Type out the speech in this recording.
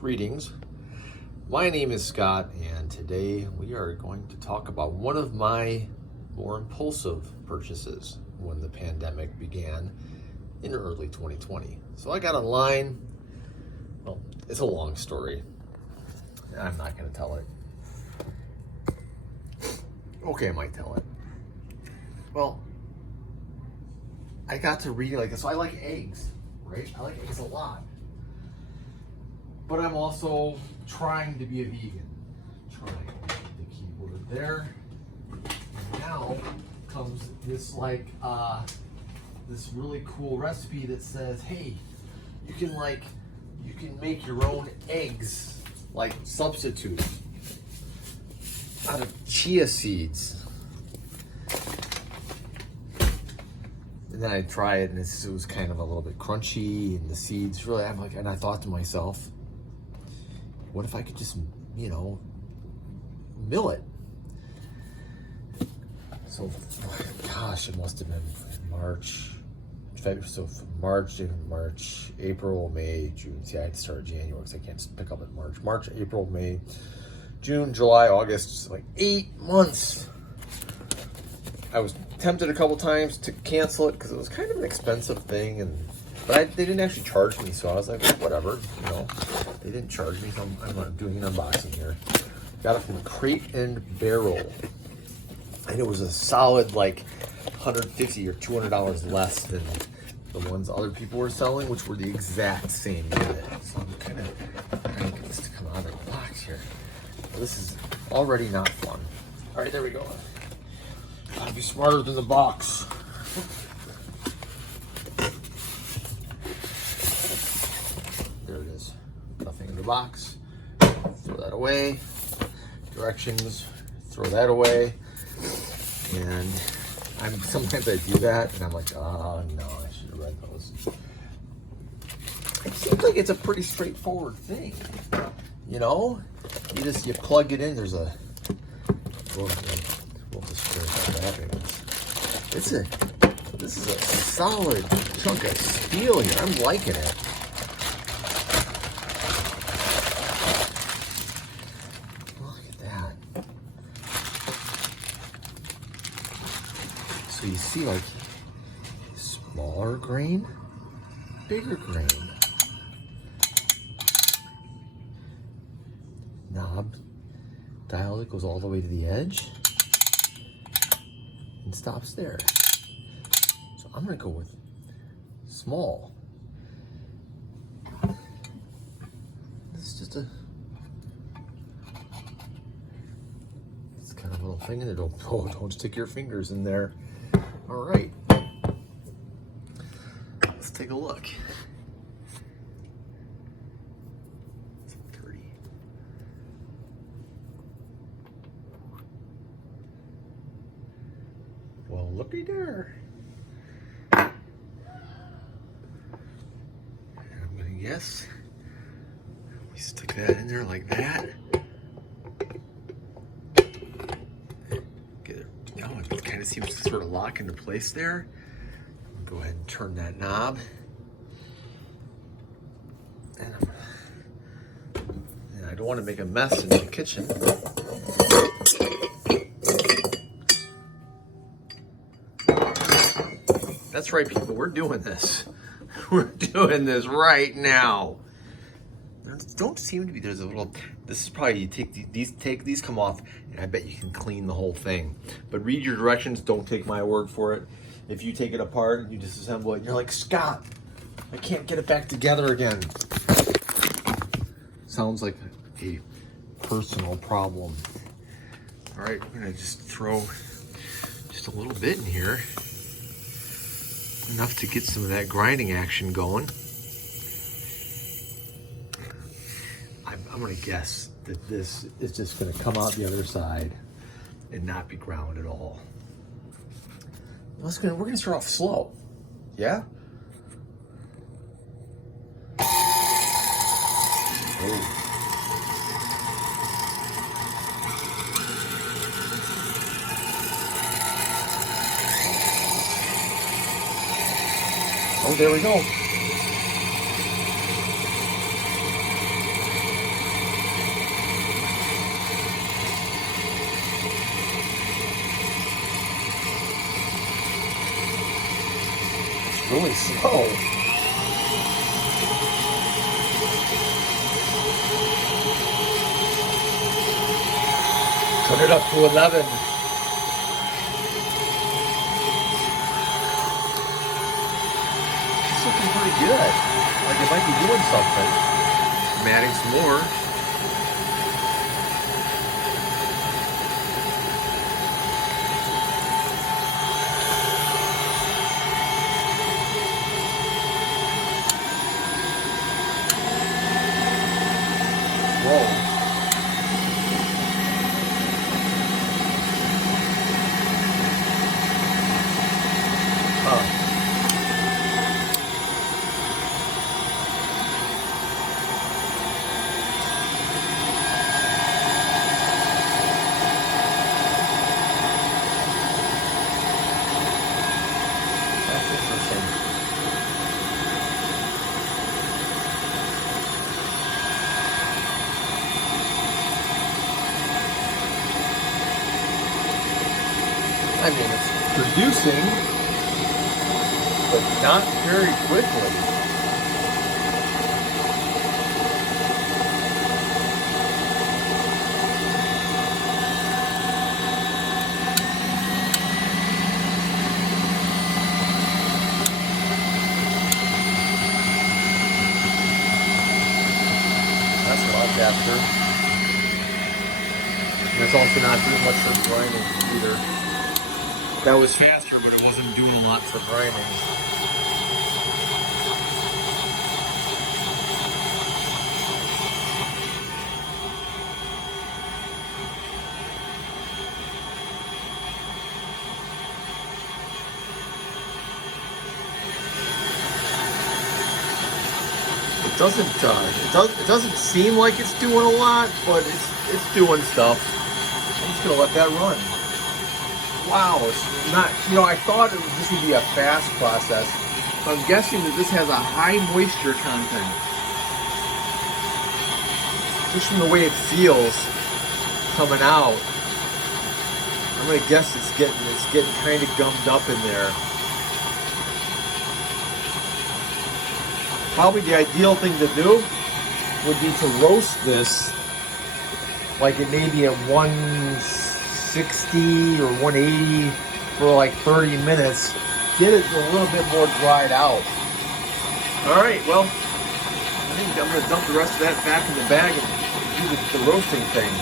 Greetings. My name is Scott, and today we are going to talk about one of my more impulsive purchases when the pandemic began in early 2020. So I got online. Well, it's a long story. I'm not going to tell it. Okay, I might tell it. Well, I got to reading like this. So I like eggs, right? I like eggs a lot. But I'm also trying to be a vegan. Trying, the key word there. And now comes this this really cool recipe that says, hey, you can make your own eggs, like substitute out of chia seeds. And then I try it, and it was kind of a little bit crunchy, and the seeds really. And I thought to myself, what if I could just, mill it? So, gosh, it must have been March. So from March, April, May, June. See, I had to start January because I can't pick up in March. March, April, May, June, July, August, like 8 months. I was tempted a couple times to cancel it because it was kind of an expensive thing, but they didn't actually charge me, so I was like, whatever, They didn't charge me, so I'm doing an unboxing here. Got it from Crate and Barrel, and it was a solid $150 or $200 less than the ones other people were selling, which were the exact same unit. So I'm kind of trying to get this to come out of the box here. This is already not fun. All right, there we go. Gotta be smarter than the box. There it is. Nothing in the box. Throw that away. Directions. Throw that away. And sometimes I do that, and I'm like, oh no, I should have read those. It seems like it's a pretty straightforward thing. You plug it in. There's a. We'll just finish that. This is a solid chunk of steel here. I'm liking it. Look at that. So you see smaller grain, bigger grain. Knob dial that goes all the way to the edge and stops there. So I'm gonna go with small. This is just it's kind of a little thing in there. Don't stick your fingers in there. All right, let's take a look. Well, looky there. I'm gonna guess we stick that in there like that. Get it. It kind of seems to sort of lock into place there. Go ahead and turn that knob. And I don't want to make a mess in the kitchen. That's right, people. We're doing this. We're doing this right now. There don't seem to be. There's a little. This is probably you take these come off, and I bet you can clean the whole thing. But read your directions. Don't take my word for it. If you take it apart and you disassemble it, and you're like, Scott, I can't get it back together again. Sounds like a personal problem. All right, we're gonna just throw just a little bit in here. Enough to get some of that grinding action going. I'm gonna guess that this is just gonna come out the other side and not be ground at all. We're gonna start off slow. Yeah? Oh. Oh, there we go. really slow. Put it up to 11. It's looking pretty good. Like it might be doing something. I'm adding some more. Whoa. That's interesting. I mean, it's producing, but not very quickly. That's what I was after. And it's also not doing much for grinding either. That was faster, but it wasn't doing a lot for grinding. It doesn't seem like it's doing a lot, but it's doing stuff. I'm just gonna let that run. Wow, it's not. I thought this would be a fast process. I'm guessing that this has a high moisture content, just from the way it feels coming out. I'm gonna guess it's getting kind of gummed up in there. Probably the ideal thing to do would be to roast this like it may be at 160 or 180 for like 30 minutes. Get it a little bit more dried out. All right, well, I think I'm going to dump the rest of that back in the bag and do the roasting thing.